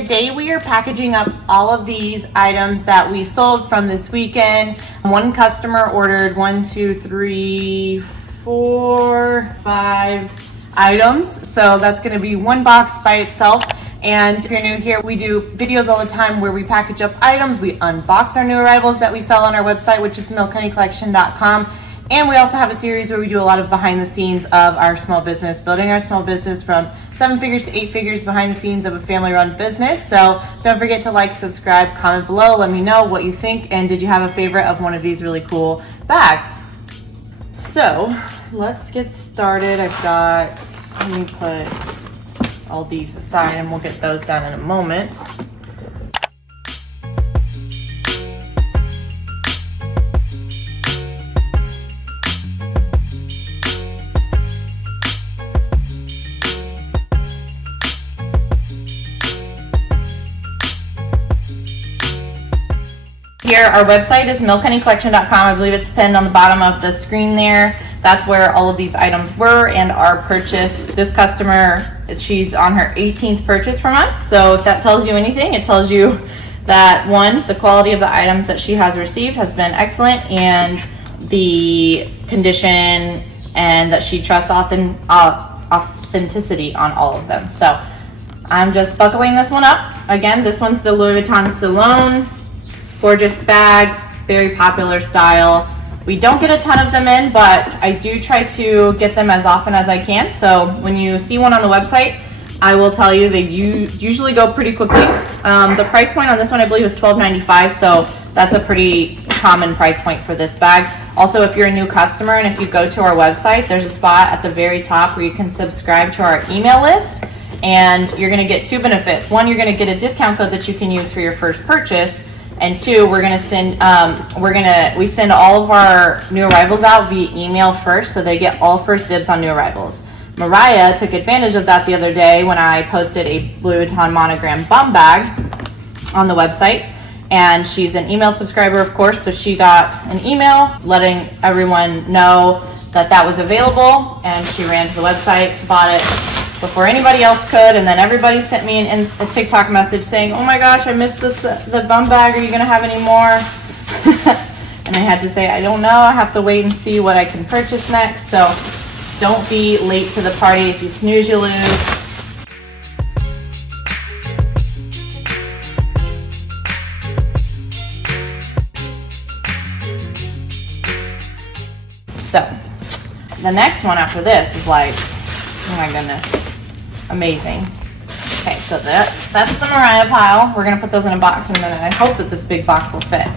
Today we are packaging up all of these items that we sold from this weekend. One customer ordered 1, 2, 3, 4, 5 items. So that's gonna be one box by itself. And if you're new here, we do videos all the time where we package up items, we unbox our new arrivals that we sell on our website, which is milkhoneycollection.com. And we also have a series where we do a lot of behind the scenes of our small business, building our small business from 7 figures to 8 figures behind the scenes of a family run business. So don't forget to like, subscribe, comment below, let me know what you think, and did you have a favorite of one of these really cool bags? So let's get started. Let me put all these aside and we'll get those done in a moment. Here, our website is milkhoneycollection.com. I believe it's pinned on the bottom of the screen there. That's where all of these items were and are purchased. This customer, she's on her 18th purchase from us. So if that tells you anything, it tells you that one, the quality of the items that she has received has been excellent, and the condition, and that she trusts authenticity on all of them. So I'm just buckling this one up. Again, this one's the Louis Vuitton Salon. Gorgeous bag, very popular style. We don't get a ton of them in, but I do try to get them as often as I can. So when you see one on the website, I will tell you they usually go pretty quickly. The price point on this one, I believe, is $12.95, so that's a pretty common price point for this bag. Also, if you're a new customer and if you go to our website, there's a spot at the very top where you can subscribe to our email list, and you're gonna get 2 benefits. One, you're gonna get a discount code that you can use for your first purchase. And 2, we're gonna send we send all of our new arrivals out via email first, so they get all first dibs on new arrivals. Mariah took advantage of that the other day when I posted a Louis Vuitton monogram bum bag on the website, and she's an email subscriber, of course, so she got an email letting everyone know that that was available, and she ran to the website, bought it before anybody else could, and then everybody sent me a TikTok message saying, oh my gosh, I missed the bum bag, are you gonna have any more? And I had to say, I don't know, I have to wait and see what I can purchase next. So don't be late to the party. If you snooze, you lose. So the next one after this is like, oh my goodness, amazing. Okay, so that's the Mariah pile. We're gonna put those in a box in a minute. I hope that this big box will fit.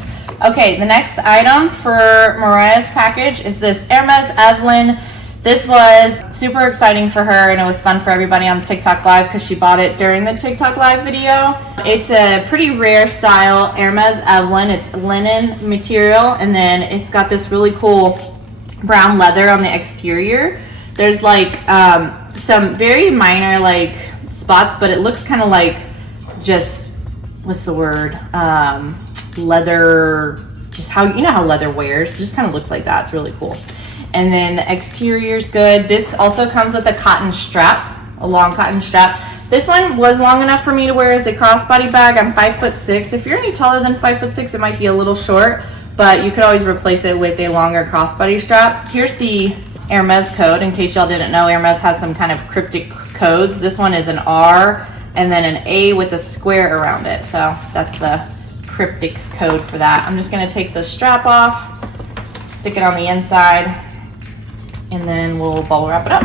Okay, the next item for Mariah's package is this Hermes Evelyn. This was super exciting for her, and it was fun for everybody on TikTok Live because she bought it during the TikTok Live video. It's a pretty rare style Hermes Evelyn. It's linen material, and then it's got this really cool brown leather on the exterior. There's like some very minor like spots, but it looks kind of like just, what's the word, leather, just how, you know how leather wears, it just kind of looks like that. It's really cool. And then the exterior's good. This also comes with a cotton strap, a long cotton strap. This one was long enough for me to wear as a crossbody bag. I'm 5'6". If you're any taller than 5'6", it might be a little short, but you could always replace it with a longer crossbody strap. Here's the Hermes code. In case y'all didn't know, Hermes has some kind of cryptic codes. This one is an R and then an A with a square around it. So that's the cryptic code for that. I'm just gonna take the strap off, stick it on the inside, and then we'll bubble wrap it up.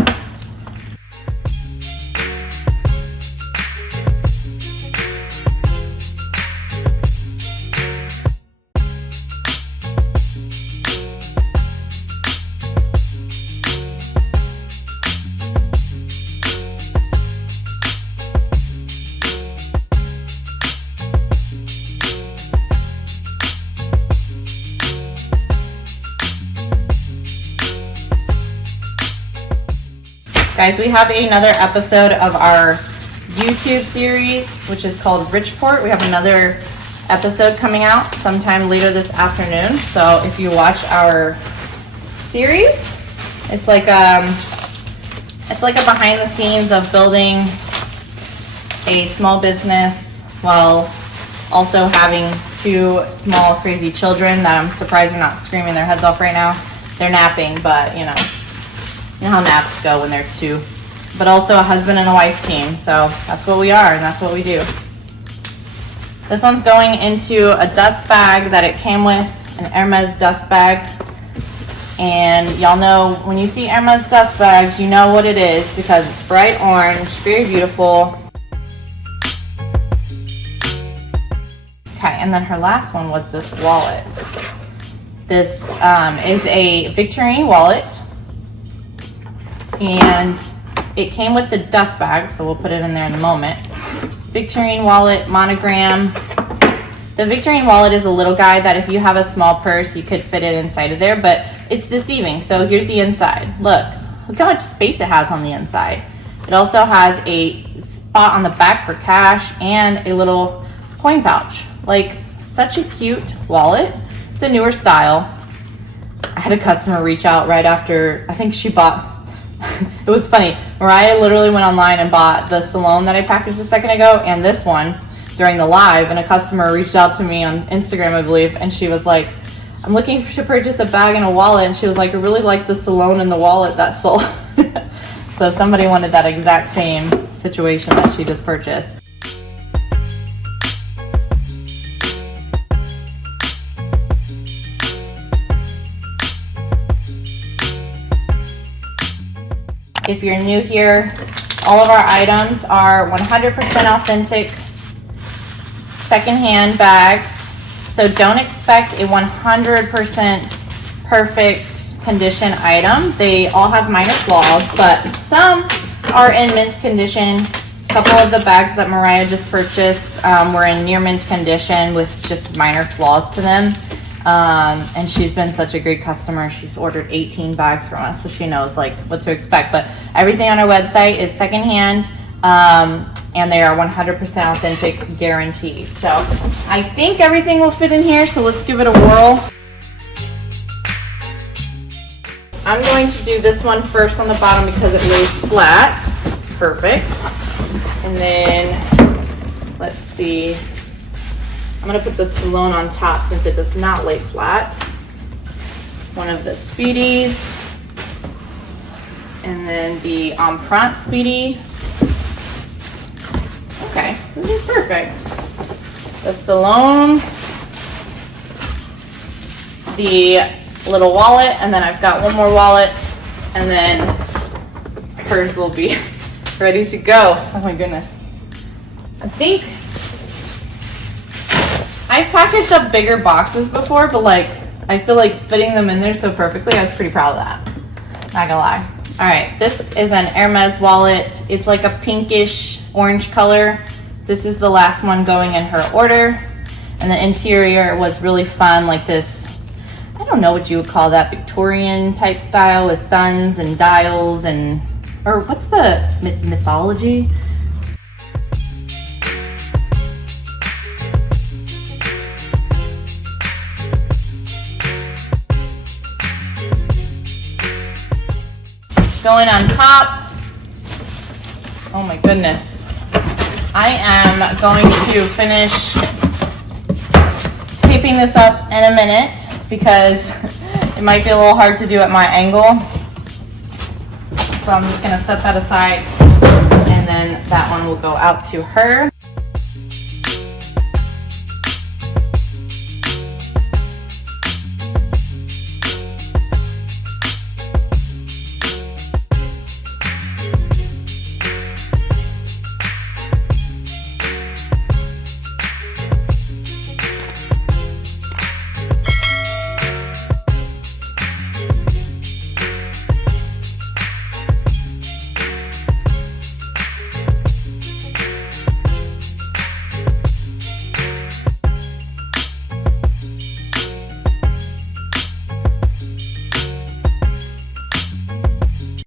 Guys, we have another episode of our YouTube series, which is called Richport. We have another episode coming out sometime later this afternoon. So if you watch our series, it's like a behind the scenes of building a small business while also having two small crazy children that I'm surprised are not screaming their heads off right now. They're napping, but you know how naps go when they're two. But also a husband and a wife team, so that's what we are and that's what we do. This one's going into a dust bag that it came with, an Hermes dust bag. And y'all know when you see Hermes dust bags, you know what it is because it's bright orange, very beautiful. Okay, and then her last one was this wallet. This is a Victorian Wallet, and it came with the dust bag, so we'll put it in there in a moment. Victorian Wallet monogram. The Victorian Wallet is a little guy that if you have a small purse, you could fit it inside of there, but it's deceiving. So here's the inside. Look how much space it has on the inside. It also has a spot on the back for cash and a little coin pouch. Like, such a cute wallet. It's a newer style. I had a customer reach out right after, I think she bought, it was funny. Mariah literally went online and bought the Salon that I packaged a second ago and this one during the live, and a customer reached out to me on Instagram, I believe, and she was like, I'm looking to purchase a bag and a wallet, and she was like, I really like the Salon and the wallet that sold. So somebody wanted that exact same situation that she just purchased. If you're new here, all of our items are 100% authentic secondhand bags, so don't expect a 100% perfect condition item. They all have minor flaws, but some are in mint condition. A couple of the bags that Mariah just purchased were in near mint condition with just minor flaws to them. And she's been such a great customer. She's ordered 18 bags from us, so she knows like what to expect. But everything on our website is secondhand, and they are 100% authentic, guaranteed. So I think everything will fit in here, so let's give it a whirl. I'm going to do this one first on the bottom because it lays flat. Perfect. And then, let's see. I'm going to put the Salon on top since it does not lay flat. One of the Speedies. And then the Empreinte Speedy. Okay, this is perfect. The Salon. The little wallet, and then I've got one more wallet, and then hers will be ready to go. Oh my goodness. I think I've packaged up bigger boxes before, but like I feel like fitting them in there so perfectly, I was pretty proud of that. Not gonna lie. All right, this is an Hermes wallet. It's like a pinkish orange color. This is the last one going in her order, and the interior was really fun, like this, I don't know what you would call that, Victorian type style with suns and dials and, or what's the mythology? Going on top. Oh my goodness. I am going to finish taping this up in a minute because it might be a little hard to do at my angle. So I'm just going to set that aside, and then that one will go out to her.